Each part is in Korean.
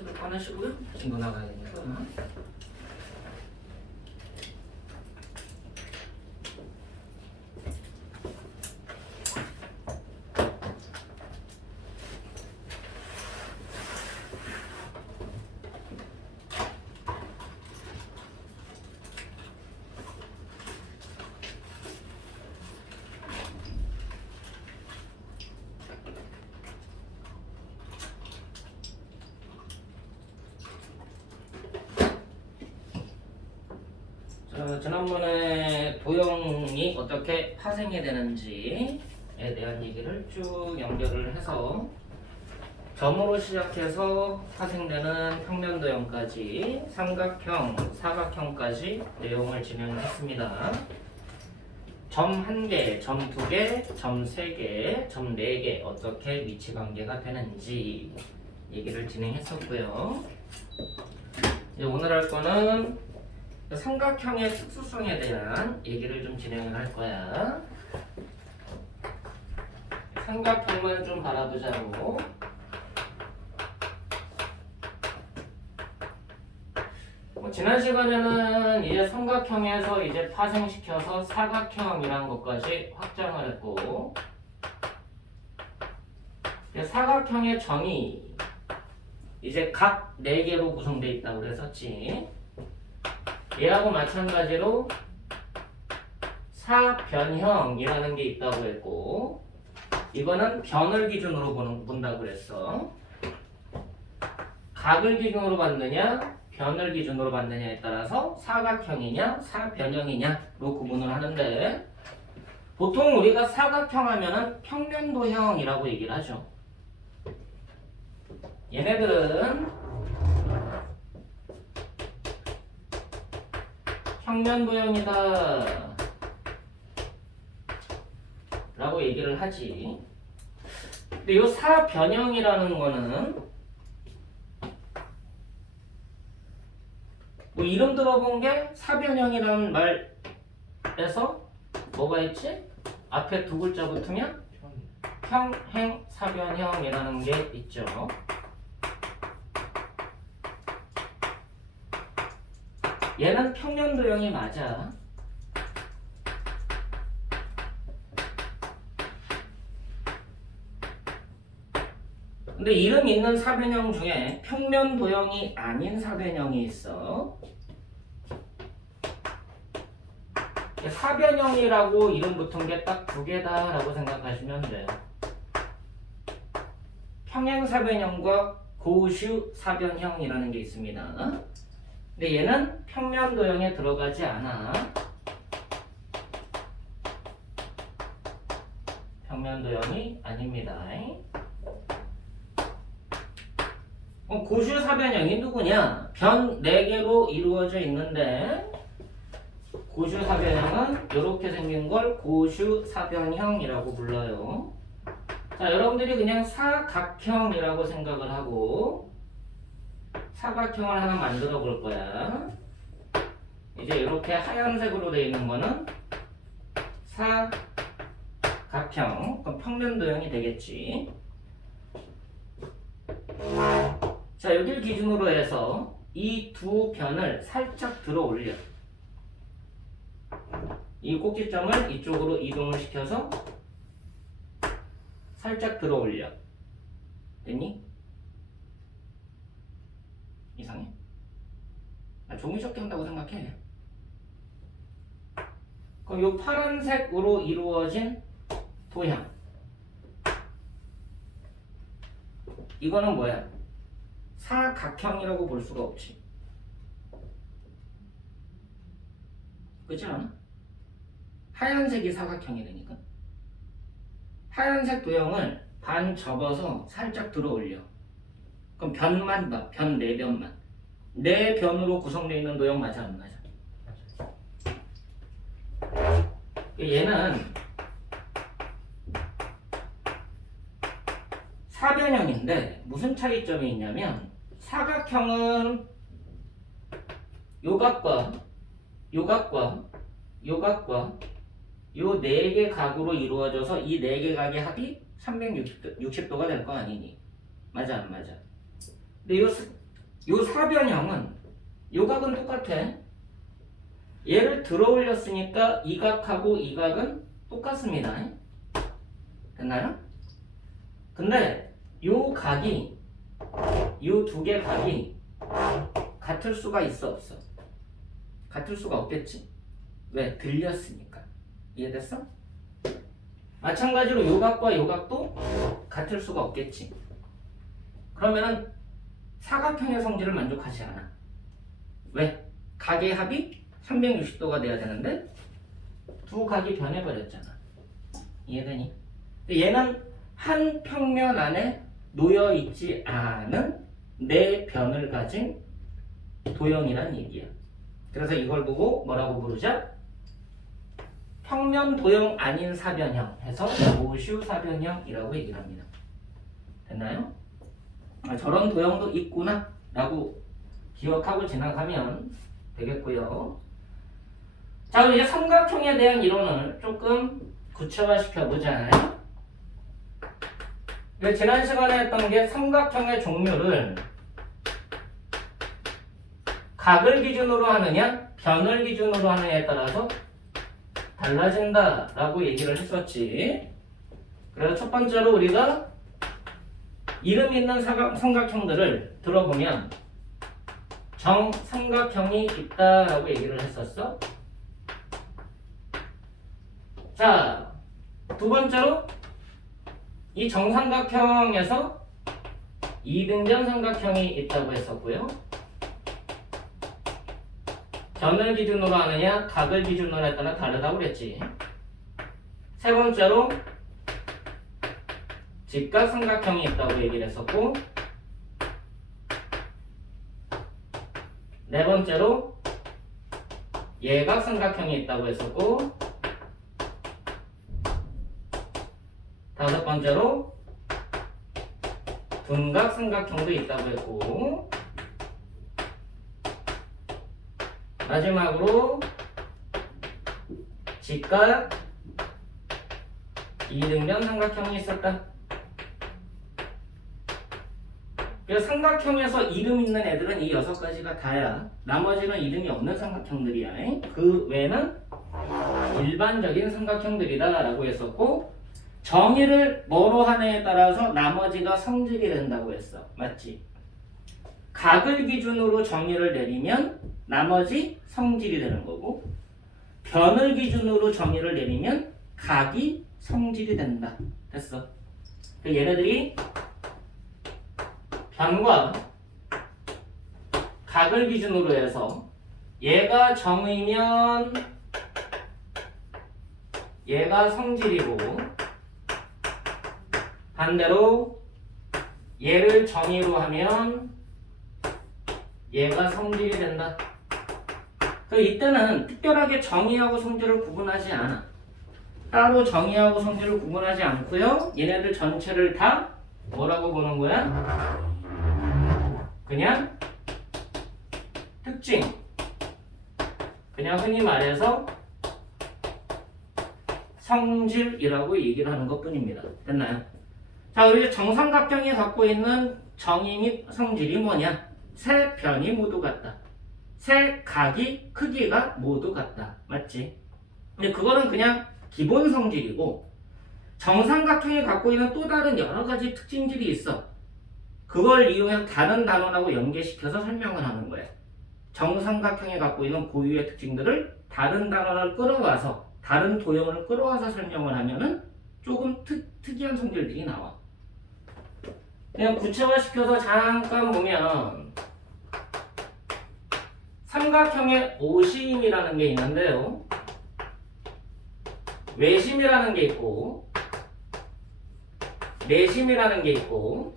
책을 꺼내시고요. 친구 나가야 되니까. 지난번에 도형이 어떻게 파생이 되는지에 대한 얘기를 쭉 연결을 해서 점으로 시작해서 파생되는 평면도형까지 삼각형, 사각형까지 내용을 진행했습니다. 점 1개, 점 2개, 점 3개, 점 4개 어떻게 위치관계가 되는지 얘기를 진행했었고요. 이제 오늘 할 거는 삼각형의 특수성에 대한 얘기를 좀 진행을 할 거야. 삼각형만 좀 바라보자고. 지난 시간에는 이제 삼각형에서 이제 파생시켜서 사각형이라는 것까지 확장을 했고, 사각형의 점이 이제 각 4개로 구성되어 있다고 그랬었지. 얘하고 마찬가지로 사변형이라는 게 있다고 했고, 이거는 변을 기준으로 본다고 그랬어. 각을 기준으로 봤느냐 변을 기준으로 봤느냐에 따라서 사각형이냐 사변형이냐로 구분을 하는데, 보통 우리가 사각형 하면은 평면도형이라고 얘기를 하죠. 얘네들은 평면도형이다 라고 얘기를 하지. 근데 이 사변형이라는 거는 뭐 이름 들어본 게 사변형이라는 말에서 뭐가 있지? 앞에 두 글자 붙으면 평행 사변형이라는 게 있죠. 얘는 평면도형이 맞아. 근데 이름 있는 사변형 중에 평면도형이 아닌 사변형이 있어. 사변형이라고 이름 붙은 게 딱 2개다 라고 생각하시면 돼. 평행사변형과 고슈사변형이라는 게 있습니다. 근데 얘는 평면도형에 들어가지 않아. 평면도형이 아닙니다. 고슈사변형이 누구냐? 변 4개로 이루어져 있는데, 고슈사변형은 이렇게 생긴 걸 고슈사변형이라고 불러요. 자, 여러분들이 그냥 사각형이라고 생각을 하고 사각형을 하나 만들어 볼 거야. 이제 이렇게 하얀색으로 되어 있는 거는 사각형, 그럼 평면도형이 되겠지. 자, 여기를 기준으로 해서 이 두 변을 살짝 들어 올려. 이 꼭지점을 이쪽으로 이동을 시켜서 살짝 들어 올려. 됐니? 이상해? 종이 접기 한다고 생각해. 그럼 이 파란색으로 이루어진 도형, 이거는 뭐야? 사각형이라고 볼 수가 없지. 그렇지 않아? 하얀색이 사각형이 되니까. 하얀색 도형을 반 접어서 살짝 들어 올려. 그럼 변만 봐. 변 4변만. 4변으로 구성되어 있는 도형 맞아 안 맞아? 얘는 사변형인데 무슨 차이점이 있냐면, 사각형은 요각과 요각과 요각과 요 4개 각으로 이루어져서 이 4개 각의 합이 360도가 될 거 아니니? 맞아 안 맞아? 근데 요 요 사변형은 요 각은 똑같아. 얘를 들어 올렸으니까 이 각하고 이 각은 똑같습니다. 됐나요? 근데 요 각이 요 두 개 각이 같을 수가 있어 없어? 같을 수가 없겠지. 왜? 들렸으니까. 이해됐어? 마찬가지로 요 각과 요 각도 같을 수가 없겠지. 그러면은 사각형의 성질을 만족하지 않아. 왜? 각의 합이 360도가 돼야 되는데 두 각이 변해버렸잖아. 이해되니? 얘는 한 평면 안에 놓여있지 않은 네 변을 가진 도형이란 얘기야. 그래서 이걸 보고 뭐라고 부르자? 평면 도형 아닌 사변형 해서 모슈 사변형이라고 얘기를 합니다. 됐나요? 아, 저런 도형도 있구나 라고 기억하고 지나가면 되겠고요. 자, 그럼 이제 삼각형에 대한 이론을 조금 구체화시켜 보자. 지난 시간에 했던 게 삼각형의 종류를 각을 기준으로 하느냐 변을 기준으로 하느냐에 따라서 달라진다 라고 얘기를 했었지. 그래서 첫 번째로 우리가 이름 있는 삼각형들을 들어보면 정삼각형이 있다 라고 얘기를 했었어. 자, 두 번째로 이 정삼각형에서 이등변 삼각형이 있다고 했었고요. 변을 기준으로 하느냐 각을 기준으로 에 따라 다르다고 그랬지. 세 번째로 직각삼각형이 있다고 얘기를 했었고, 네 번째로 예각삼각형이 있다고 했었고, 다섯 번째로 둔각삼각형도 있다고 했고, 마지막으로 직각 이등변 삼각형이 있었다. 그래서 삼각형에서 이름 있는 애들은 이 6가지가 다야. 나머지는 이름이 없는 삼각형들이야. 그 외에는 일반적인 삼각형들이다 라고 했었고, 정의를 뭐로 하느냐에 따라서 나머지가 성질이 된다고 했어. 맞지? 각을 기준으로 정의를 내리면 나머지 성질이 되는 거고, 변을 기준으로 정의를 내리면 각이 성질이 된다. 됐어. 얘네들이 변과 각을 기준으로 해서 얘가 정의면 얘가 성질이고, 반대로 얘를 정의로 하면 얘가 성질이 된다. 이때는 특별하게 정의하고 성질을 구분하지 않아. 따로 정의하고 성질을 구분하지 않고요. 얘네들 전체를 다 뭐라고 보는 거야? 그냥 특징. 그냥 흔히 말해서 성질이라고 얘기를 하는 것 뿐입니다. 됐나요? 자, 우리 정삼각형이 갖고 있는 정의 및 성질이 뭐냐? 세 변이 모두 같다. 세 각이 크기가 모두 같다. 맞지? 근데 그거는 그냥 기본 성질이고, 정삼각형이 갖고 있는 또 다른 여러 가지 특징들이 있어. 그걸 이용해서 다른 단원하고 연계시켜서 설명을 하는 거야. 정삼각형이 갖고 있는 고유의 특징들을 다른 단원을 끌어와서, 다른 도형을 끌어와서 설명을 하면은 조금 특이한 성질들이 나와. 그냥 구체화시켜서 잠깐 보면 삼각형의 오심이라는 게 있는데요. 외심이라는 게 있고, 내심이라는 게 있고,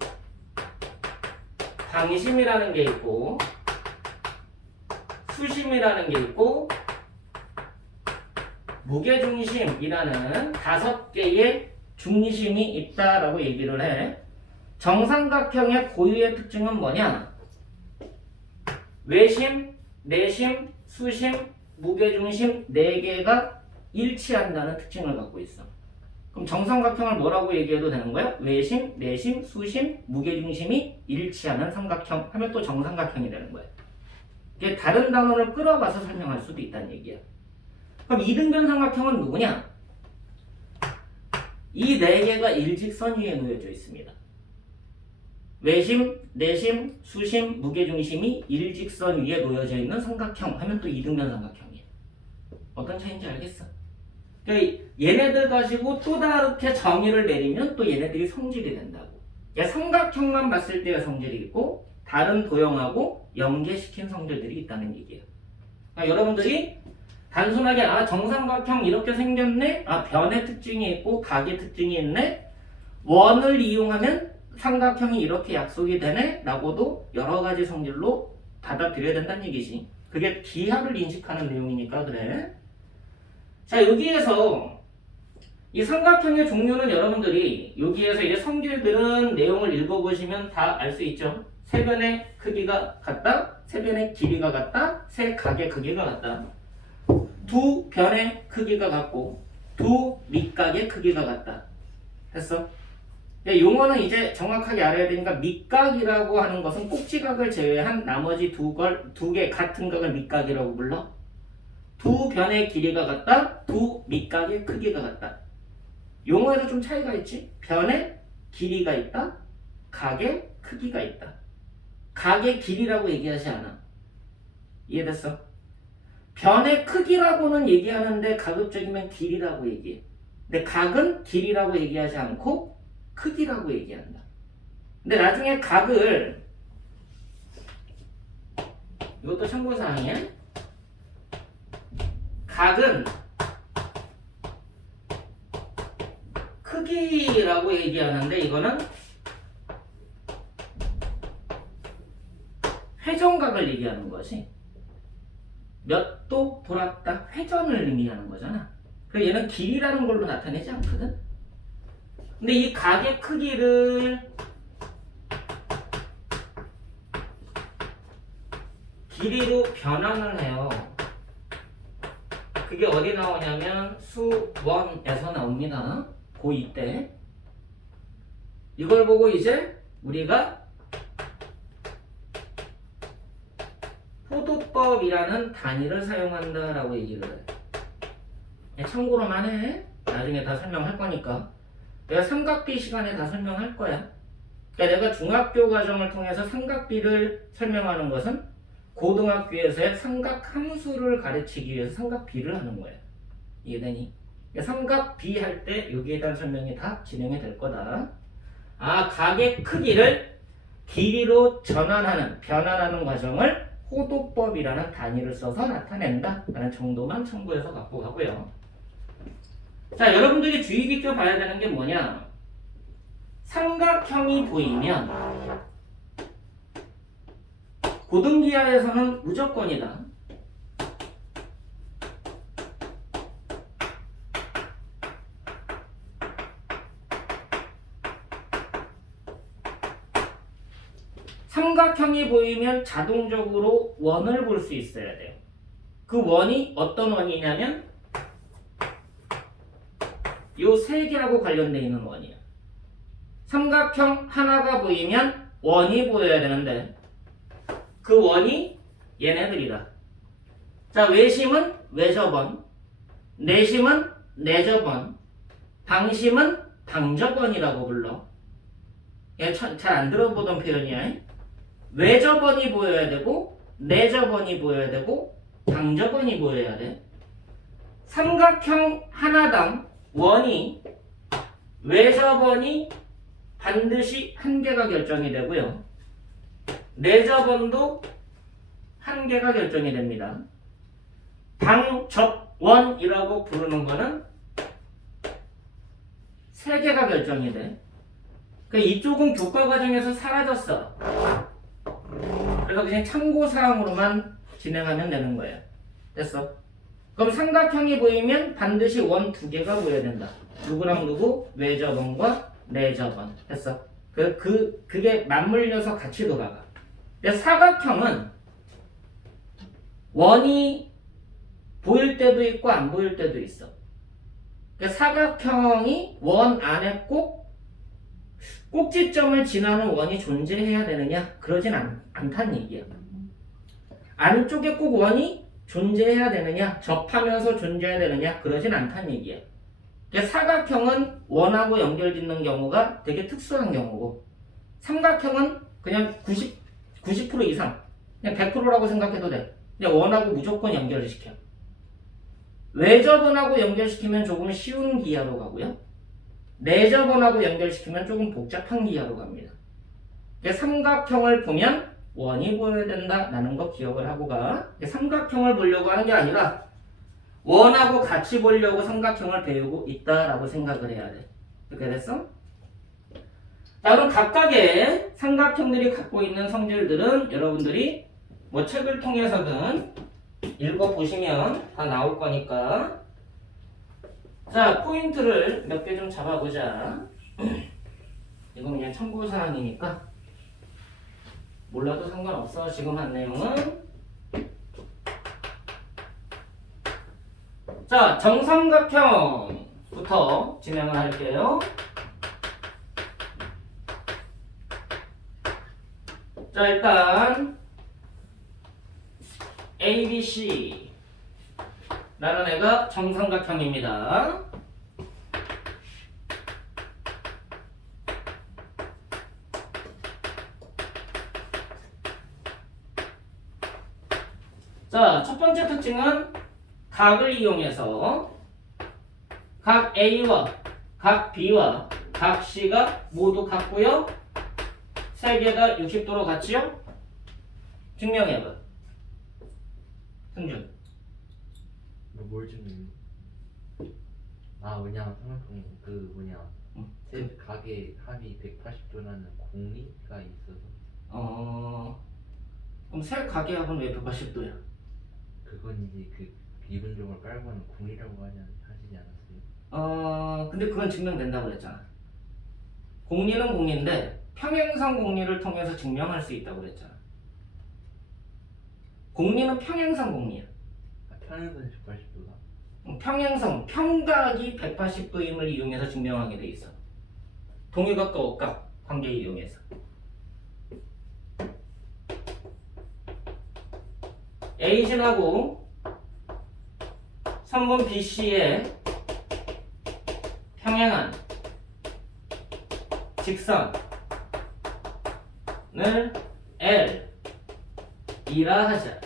방심이라는 게 있고, 수심이라는 게 있고, 무게중심이라는 5개의 중심이 있다라고 얘기를 해. 정삼각형의 고유의 특징은 뭐냐? 외심, 내심, 수심, 무게중심 4개가 일치한다는 특징을 갖고 있어. 그럼 정삼각형을 뭐라고 얘기해도 되는 거야? 외심, 내심, 수심, 무게중심이 일치하는 삼각형 하면 또 정삼각형이 되는 거야. 이게 다른 단어를 끌어가서 설명할 수도 있다는 얘기야. 그럼 이등변 삼각형은 누구냐? 이 네 개가 일직선 위에 놓여져 있습니다. 외심, 내심, 수심, 무게중심이 일직선 위에 놓여져 있는 삼각형 하면 또 이등변 삼각형이야. 어떤 차이인지 알겠어? 그러니까 얘네들 가지고 또 다르게 정의를 내리면 또 얘네들이 성질이 된다고. 삼각형만 봤을 때의 성질이 있고 다른 도형하고 연계시킨 성질들이 있다는 얘기예요. 그러니까 여러분들이 단순하게 정삼각형 이렇게 생겼네? 변의 특징이 있고 각의 특징이 있네? 원을 이용하면 삼각형이 이렇게 약속이 되네? 라고도 여러 가지 성질로 받아들여야 된다는 얘기지. 그게 기하를 인식하는 내용이니까 그래. 자, 여기에서 이 삼각형의 종류는 여러분들이 여기에서 이제 성질들은 내용을 읽어보시면 다 알 수 있죠. 세 변의 크기가 같다, 세 변의 길이가 같다, 세 각의 크기가 같다. 두 변의 크기가 같고 두 밑각의 크기가 같다. 됐어? 용어는 이제 정확하게 알아야 되니까 밑각이라고 하는 것은 꼭지각을 제외한 나머지 두 개 같은 각을 밑각이라고 불러. 두 변의 길이가 같다, 두 밑각의 크기가 같다. 용어에도 좀 차이가 있지? 변의 길이가 있다, 각의 크기가 있다. 각의 길이라고 얘기하지 않아. 이해됐어? 변의 크기라고는 얘기하는데 가급적이면 길이라고 얘기해. 근데 각은 길이라고 얘기하지 않고 크기라고 얘기한다. 근데 나중에 각을, 이것도 참고사항이야. 각은 크기라고 얘기하는데 이거는 회전각을 얘기하는 거지. 몇 도 돌았다, 회전을 의미하는 거잖아. 그래서 얘는 길이라는 걸로 나타내지 않거든. 근데 이 각의 크기를 길이로 변환을 해요. 그게 어디 나오냐면 수원에서 나옵니다. 고2 때. 이걸 보고 이제 우리가 호도법이라는 단위를 사용한다라고 얘기를 해. 참고로만 해. 나중에 다 설명할 거니까. 내가 삼각비 시간에 다 설명할 거야. 그러니까 내가 중학교 과정을 통해서 삼각비를 설명하는 것은 고등학교에서의 삼각함수를 가르치기 위해서 삼각비를 하는 거야. 이해되니? 삼각비 할 때 여기에 대한 설명이 다 진행이 될 거다. 각의 크기를 길이로 변환하는 과정을 호도법이라는 단위를 써서 나타낸다 라는 정도만 참고해서 갖고 가고요. 자, 여러분들이 주의 깊게 봐야 되는 게 뭐냐? 삼각형이 보이면 고등기하에서는 무조건이다. 삼각형이 보이면 자동적으로 원을 볼 수 있어야 돼요. 그 원이 어떤 원이냐면 요 세 개하고 관련되어 있는 원이야. 삼각형 하나가 보이면 원이 보여야 되는데 그 원이 얘네들이다. 자, 외심은 외접원, 내심은 내접원, 방심은 방접원이라고 불러. 잘 안 들어보던 표현이야. 외접원이 보여야 되고 내접원이 보여야 되고 방접원이 보여야 돼. 삼각형 하나당 원이 외접원이 반드시 한 개가 결정이 되고요. 내접원도 한 개가 결정이 됩니다. 방접원이라고 부르는 거는 세 개가 결정이 돼. 그러니까 이쪽은 교과 과정에서 사라졌어. 그래서 그냥 참고사항으로만 진행하면 되는 거예요. 됐어? 그럼 삼각형이 보이면 반드시 원 두 개가 보여야 된다. 누구랑 누구? 외접원과 내접원. 됐어? 그게 맞물려서 같이 돌아가. 근데 사각형은 원이 보일 때도 있고 안 보일 때도 있어. 사각형이 원 안에 꼭 꼭지점을 지나는 원이 존재해야 되느냐? 그러진 않다는 얘기야. 안쪽에 꼭 원이 존재해야 되느냐? 접하면서 존재해야 되느냐? 그러진 않다는 얘기야. 사각형은 원하고 연결짓는 경우가 되게 특수한 경우고, 삼각형은 그냥 90% 이상, 그냥 100%라고 생각해도 돼. 그냥 원하고 무조건 연결을 시켜. 외접원하고 연결시키면 조금 쉬운 기하로 가고요. 내접원하고 연결시키면 조금 복잡한 기하로 갑니다. 삼각형을 보면 원이 보여야 된다라는 거 기억을 하고 가. 삼각형을 보려고 하는 게 아니라 원하고 같이 보려고 삼각형을 배우고 있다라고 생각을 해야 돼. 이렇게 됐어? 자, 그럼 각각의 삼각형들이 갖고 있는 성질들은 여러분들이 뭐 책을 통해서든 읽어보시면 다 나올 거니까. 자, 포인트를 몇 개 좀 잡아보자. 이건 그냥 참고사항이니까 몰라도 상관없어. 지금 한 내용은. 자, 정삼각형부터 진행을 할게요. 자, 일단 ABC 라는 애가 정삼각형입니다. 자, 첫 번째 특징은 각을 이용해서 각 A와 각 B와 각 C가 모두 같고요. 세 개 다 60도로 같지요? 증명해봐. 승준. 뭘 좀. 아, 뭐냐, 삼각형 그 뭐냐, 세 각의 합이 180도라는 공리가 있어서. 그럼 세 각의 합은 왜 180도야? 그건 이제 그 비분적으로 깔고 하는 공리라고 하시지 않았어요? 근데 그건 증명된다고 그랬잖아. 공리는 공리인데 평행선 공리를 통해서 증명할 수 있다고 그랬잖아. 공리는 평행선 공리야. 아, 평행선이 180도다. 평행선, 평각이 180도임을 이용해서 증명하게 돼 있어. 동위각과 억각 관계 이용해서. A신하고 선분 BC의 평행한 직선을 L이라 하자.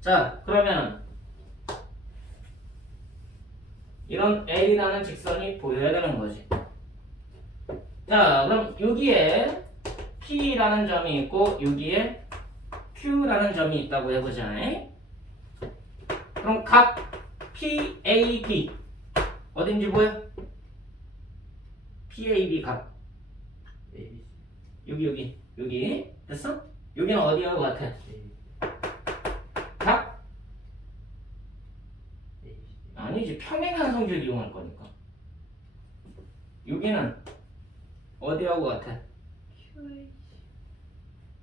자, 그러면 이런 L이라는 직선이 보여야 되는 거지. 자, 그럼 여기에 P라는 점이 있고 여기에 Q라는 점이 있다고 해보자. 그럼 각 PAB 어딘지 보여? PAB 각 ABC. 여기 됐어? 여기는 어디하고 같아? 각? ABC. 아니지, 평행한 성질 이용할 거니까. 여기는 어디하고 같아?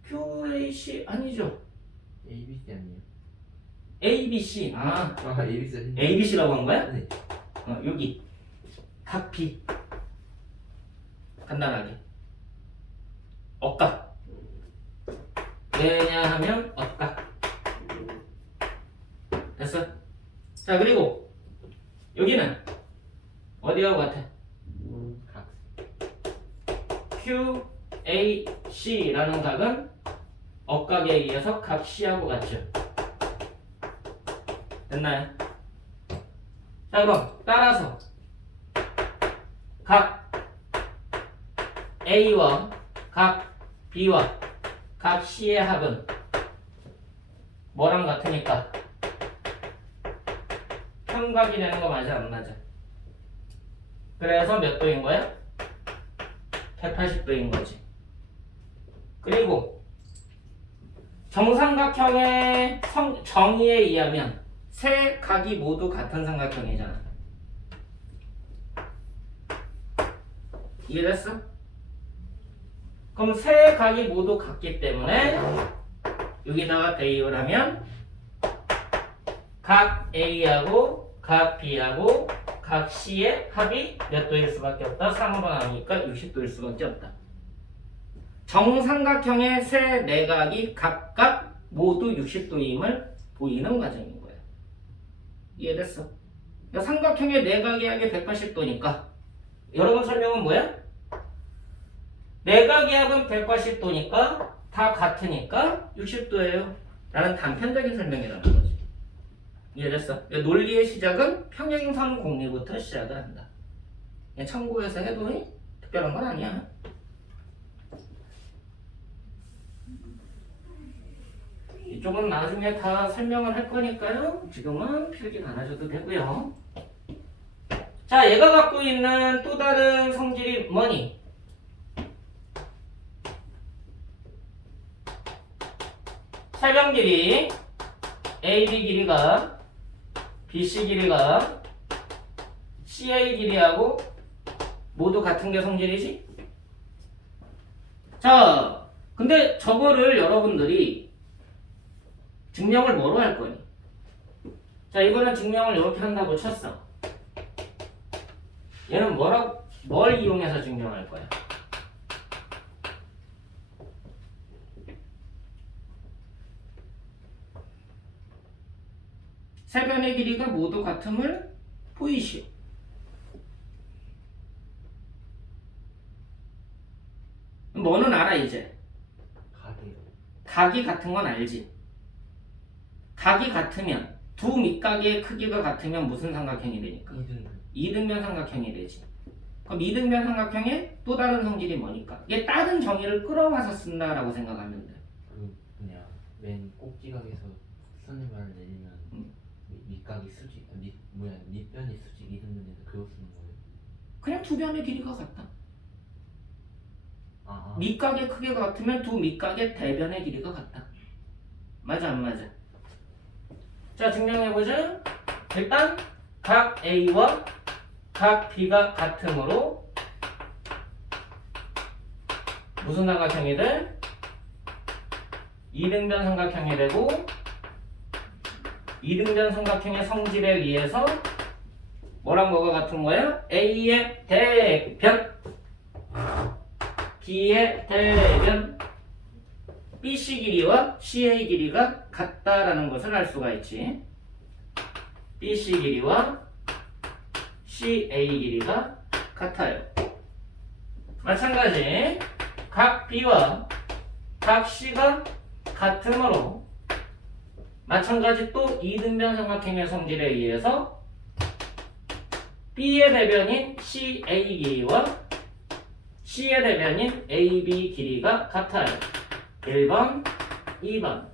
QAC 아니죠? ABC 아니에요? ABC. ABC. ABC라고 한 거야? 네. 여기 각 B 간단하게 억각. 왜냐하면 억각. 됐어? 자, 그리고 여기는 어디하고 같아? 각. QAC라는 각은 억각에 의해서 각 C하고 같죠? 됐나요? 자, 그럼 따라서 각 A와 각 B와 각 C의 합은 뭐랑 같으니까? 삼각이 되는 거 맞아, 안 맞아? 그래서 몇 도인 거야? 180도인 거지. 그리고 정삼각형의 정의에 의하면 세 각이 모두 같은 삼각형이잖아. 이해됐어? 그럼 세 각이 모두 같기 때문에 여기다가 대입을 하면 각 A하고 각 B하고 각 C의 합이 몇 도일 수밖에 없다? 3으로 나오니까 60도일 수밖에 없다. 정삼각형의 세 내각이 각각 모두 60도임을 보이는 과정인 거야. 이해됐어? 그러니까 삼각형의 내각의 합이 180도니까 여러분 설명은 뭐야? 내각의 합은 180도니까 다 같으니까 60도예요 라는 단편적인 설명이라는 거지. 이해됐어? 논리의 시작은 평행선 공리부터 시작을 한다. 그냥 참고해서 해도 특별한 건 아니야. 이쪽은 나중에 다 설명을 할 거니까요. 지금은 필기 안 하셔도 되고요. 자, 얘가 갖고 있는 또 다른 성질이 뭐니? 세변 길이 AB 길이가 BC 길이가 CA 길이하고 모두 같은 게 성질이지? 자, 근데 저거를 여러분들이 증명을 뭐로 할 거니? 자, 이거는 증명을 이렇게 한다고 쳤어. 얘는 뭘 이용해서 증명할 거야? 세 변의 길이가 모두 같음을 보이시오. 뭐는 알아 이제? 각이요. 각이 같은 건 알지? 각이 같으면 두 밑각의 크기가 같으면 무슨 삼각형이 되니까? 이등변 삼각형이 되지. 그럼 이등변 삼각형의 또 다른 성질이 뭐니까? 이게 다른 정의를 끌어와서 쓴다라고 생각하면 돼. 그 뭐냐 맨 꼭지각에서 선을 내리면 밑각이 수직 밑변이 수직 이등변에서 그거 쓰는 거예요. 그냥 두 변의 길이가 같다. 아. 밑각의 크기가 같으면 두 밑각의 대변의 길이가 같다. 맞아 안 맞아? 자, 증명해보자. 일단 각 A와 각 B가 같으므로 무슨 삼각형이 돼? 이등변 삼각형이 되고 이등변 삼각형의 성질에 의해서 뭐랑 뭐가 같은 거야? A의 대변 B의 대변 BC 길이와 CA 길이가 같다라는 것을 알 수가 있지. BC 길이와 CA 길이가 같아요. 마찬가지 각 B와 각 C가 같으므로 마찬가지 또 이등변 삼각형의 성질에 의해서 B의 대변인 CA 길이와 C의 대변인 AB 길이가 같아요. 1번, 2번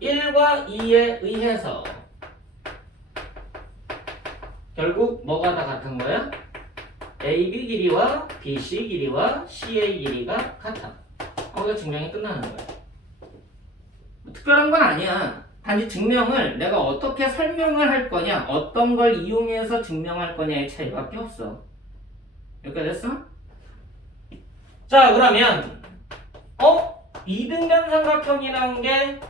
1과 2에 의해서 결국 뭐가 다 같은 거야? AB 길이와 BC 길이와 CA 길이가 같아. 거기서 증명이 끝나는 거야. 특별한 건 아니야. 단지 증명을 내가 어떻게 설명을 할 거냐, 어떤 걸 이용해서 증명할 거냐의 차이밖에 없어. 여기까지 됐어? 자, 그러면 이등변 삼각형이라는 게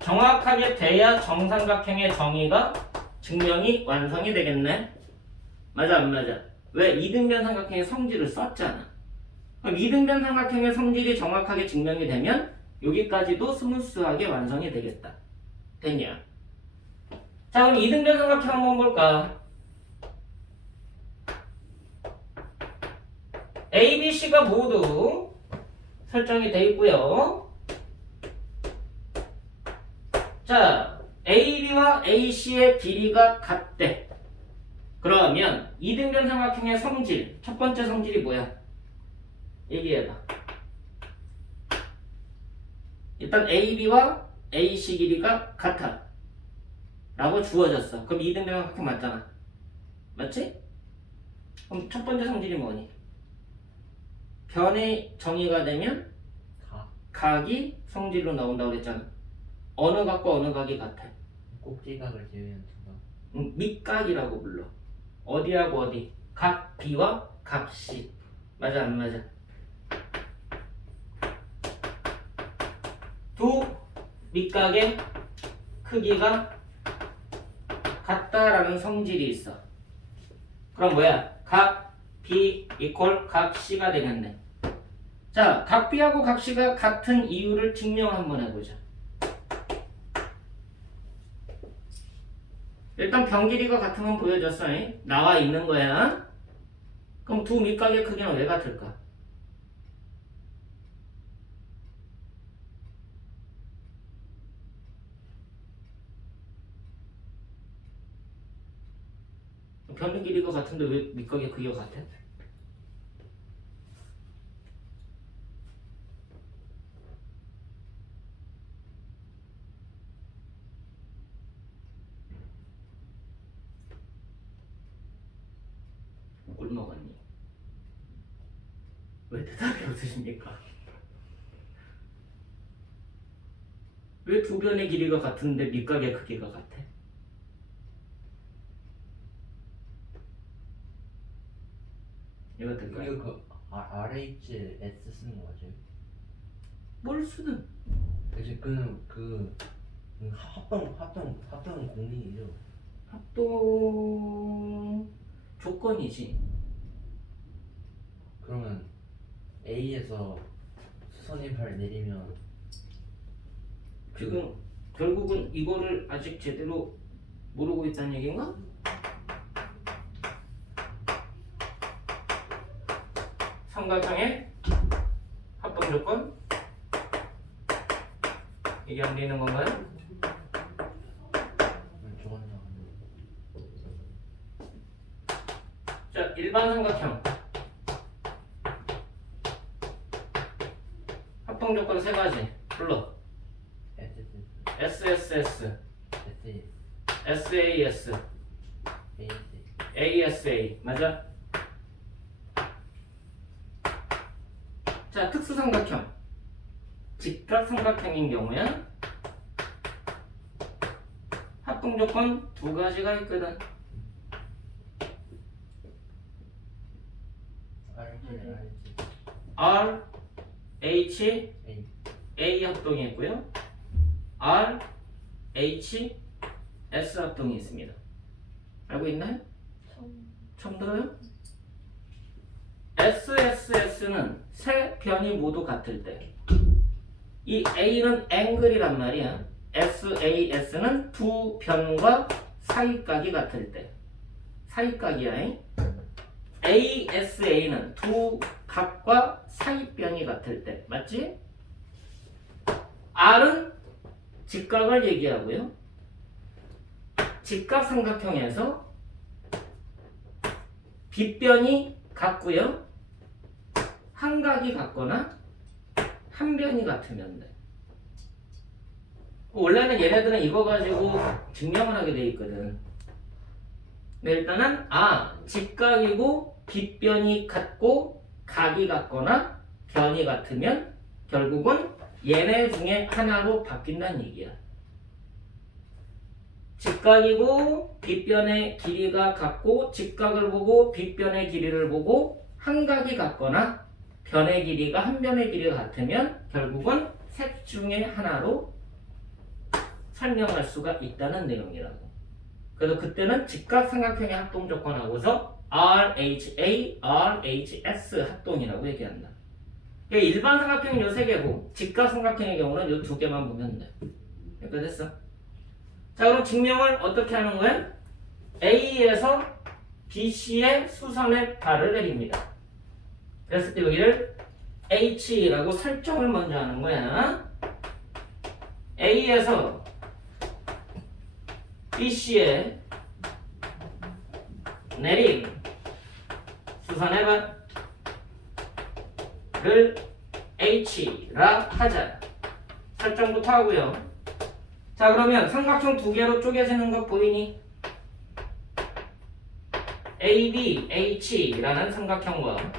정확하게 돼야 정삼각형의 정의가 증명이 완성이 되겠네. 맞아 안 맞아? 왜? 이등변 삼각형의 성질을 썼잖아. 그럼 이등변 삼각형의 성질이 정확하게 증명이 되면 여기까지도 스무스하게 완성이 되겠다. 됐냐? 자, 그럼 이등변 삼각형 한번 볼까? A, B, C가 모두 설정이 되어 있고요. 자, AB와 AC의 길이가 같대. 그러면 이등변 삼각형의 성질, 첫 번째 성질이 뭐야? 얘기해봐. 일단 AB와 AC 길이가 같아 라고 주어졌어. 그럼 이등변 삼각형 맞잖아. 맞지? 그럼 첫 번째 성질이 뭐니? 변의 정의가 되면 각이 성질로 나온다고 그랬잖아. 어느 각과 어느 각이 같아? 꼭지각을 제외한 두 각. 밑각이라고 불러. 어디하고 어디? 각 B와 각 C. 맞아 안 맞아? 두 밑각의 크기가 같다라는 성질이 있어. 그럼 뭐야? 각 B 이퀄 각 C가 되겠네. 자, 각 B하고 각 C가 같은 이유를 증명 한번 해보자. 일단 변 길이가 같은 건 보여줬어. 나와 있는 거야. 그럼 두 밑각의 크기는 왜 같을까? 변 길이가 같은데 왜 밑각의 크기가 같아? 꿀 먹었니? 왜 대답이 없으십니까? 왜 두 변의 길이가 같은데 밑각의 크기가 같아? 이거 될까요? 이거 그 RHS 쓰는 거 맞아요? 뭘 쓰든 대신 그 합동 공리이죠. 합동 조건이지. 그러면 A에서 수선의 발 내리면 지금 결국은 이거를 아직 제대로 모르고 있다는 얘기인가? 삼각형의 합동 조건 이게 안 되는 건가요? 저건다. 자, 일반 삼각형 합동 조건 세 가지 불러. SSS, SAS, ASA 맞아? 자, 특수삼각형 직각삼각형인 경우에 합동 조건 두 가지가 있거든. R, H, A 합동이 있고요. R, H, S 합동이 있습니다. 알고 있나요? 처음 들어요? SSS는 세 변이 모두 같을 때, 이 A는 앵글이란 말이야. SAS는 두 변과 사이각이 같을 때, 사이각이야. ASA는 두 각과 사이변이 같을 때, 맞지? R은 직각을 얘기하고요. 직각삼각형에서 빗변이 같고요. 한 각이 같거나 한 변이 같으면 돼. 원래는 얘네들은 이거 가지고 증명을 하게 돼 있거든. 근데 일단은 직각이고 빗변이 같고 각이 같거나 변이 같으면 결국은 얘네 중에 하나로 바뀐다는 얘기야. 직각이고 빗변의 길이가 같고 직각을 보고 빗변의 길이를 보고 한 각이 같거나 변의 길이가 한 변의 길이가 같으면 결국은 셋 중에 하나로 설명할 수가 있다는 내용이라고. 그래서 그때는 직각삼각형의 합동 조건하고서 RHA, RHS 합동이라고 얘기한다. 일반 삼각형은 요 세 개고 직각삼각형의 경우는 요 두 개만 보면 돼. 이렇게 됐어. 자, 그럼 증명을 어떻게 하는 거야? A에서 BC의 수선의 발을 내립니다. 그랬을 때 여기를 H라고 설정을 먼저 하는 거야. A에서 BC에 내린 수선의 발을 H라 하자. 설정부터 하고요. 자, 그러면 삼각형 두 개로 쪼개지는 거 보이니? ABH라는 삼각형과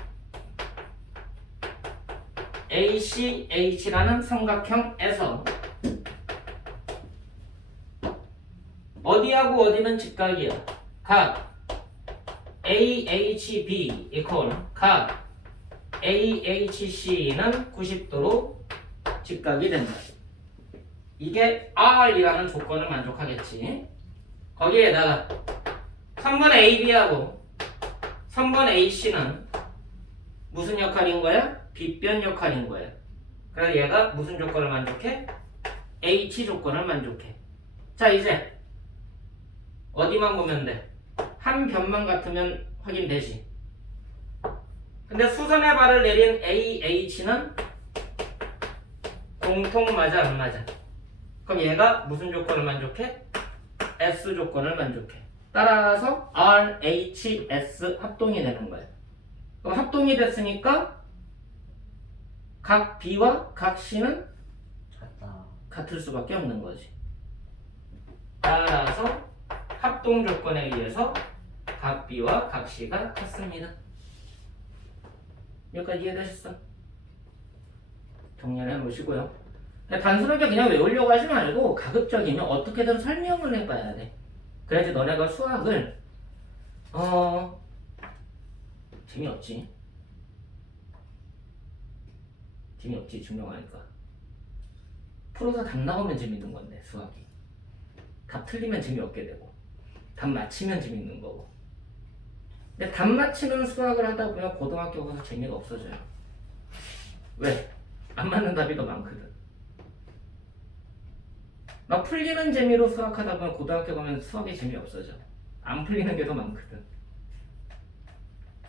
ACH라는 삼각형에서 어디하고 어디는 직각이야? 각 AHB 이퀄 각 AHC는 90도로 직각이 된다. 이게 R이라는 조건을 만족하겠지. 거기에다가 선분 AB하고 선분 AC는 무슨 역할인 거야? 빗변 역할인 거야. 그래서 얘가 무슨 조건을 만족해? H 조건을 만족해. 자, 이제 어디만 보면 돼? 한 변만 같으면 확인되지. 근데 수선의 발을 내린 AH는 공통 맞아 안 맞아? 그럼 얘가 무슨 조건을 만족해? S 조건을 만족해. 따라서 RHS 합동이 되는 거야. 그럼 합동이 됐으니까 각 B와 각 C는 같다. 같을 수밖에 없는 거지. 따라서 합동 조건에 의해서 각 B와 각 C가 같습니다. 여기까지 이해되셨어? 정리를 해놓으시고요. 단순하게 그냥 외우려고 하지 말고 가급적이면 어떻게든 설명을 해봐야 돼. 그래야지 너네가 수학을 재미없지. 재미없지 증명하니까. 풀어서 답 나오면 재밌는 건데 수학이. 답 틀리면 재미없게 되고 답 맞히면 재밌는 거고. 근데 답 맞히는 수학을 하다 보면 고등학교 가서 재미가 없어져요. 왜? 안 맞는 답이 더 많거든. 막 풀리는 재미로 수학하다 보면 고등학교 가면 수학이 재미없어져. 안 풀리는 게 더 많거든.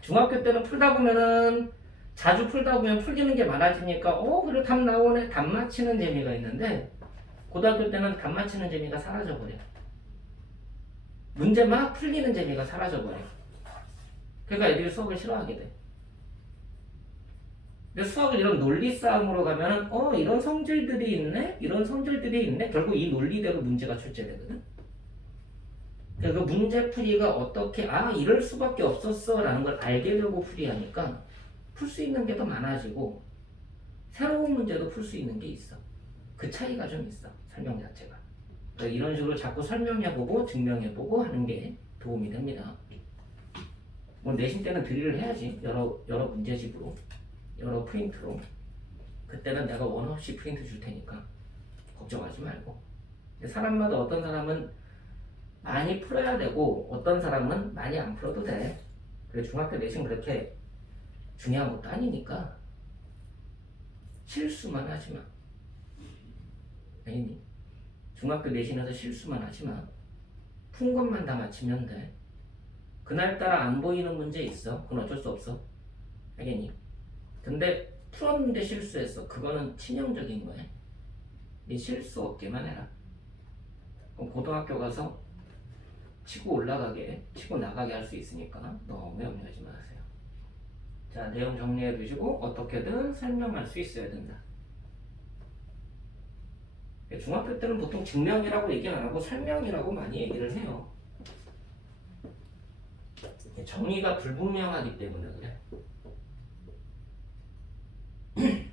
중학교 때는 풀다 보면은 자주 풀다 보면 풀리는 게 많아지니까 그래 답 나오네 답 맞히는 재미가 있는데 고등학교 때는 답 맞히는 재미가 사라져버려. 문제 막 풀리는 재미가 사라져버려. 그러니까 애들이 수학을 싫어하게 돼. 근데 수학을 이런 논리 싸움으로 가면은 이런 성질들이 있네? 이런 성질들이 있네? 결국 이 논리대로 문제가 출제되거든. 그러니까 그 문제풀이가 어떻게 이럴 수밖에 없었어 라는 걸 알게 되고 풀이하니까 풀 수 있는 게 더 많아지고 새로운 문제도 풀 수 있는 게 있어. 그 차이가 좀 있어. 설명 자체가. 그러니까 이런 식으로 자꾸 설명해보고 증명해보고 하는 게 도움이 됩니다. 뭐 내신 때는 드릴을 해야지. 여러 문제집으로 여러 프린트로. 그때는 내가 원 없이 프린트 줄 테니까 걱정하지 말고. 근데 사람마다 어떤 사람은 많이 풀어야 되고 어떤 사람은 많이 안 풀어도 돼. 그래 중학교 내신 그렇게 중요한 것도 아니니까 실수만 하지 마. 아니 중학교 내신에서 실수만 하지 마. 푼 것만 다 맞히면 돼. 그날따라 안 보이는 문제 있어. 그건 어쩔 수 없어. 알겠니? 근데 풀었는데 실수했어. 그거는 치명적인 거야. 네 실수 없게만 해라. 그럼 고등학교 가서 치고 올라가게, 치고 나가게 할 수 있으니까 너무 염려하지 마세요. 자, 내용 정리해 두시고 어떻게든 설명할 수 있어야 된다. 중학교 때는 보통 증명이라고 얘기 안 하고 설명이라고 많이 얘기를 해요. 정의가 불분명하기 때문에 그래.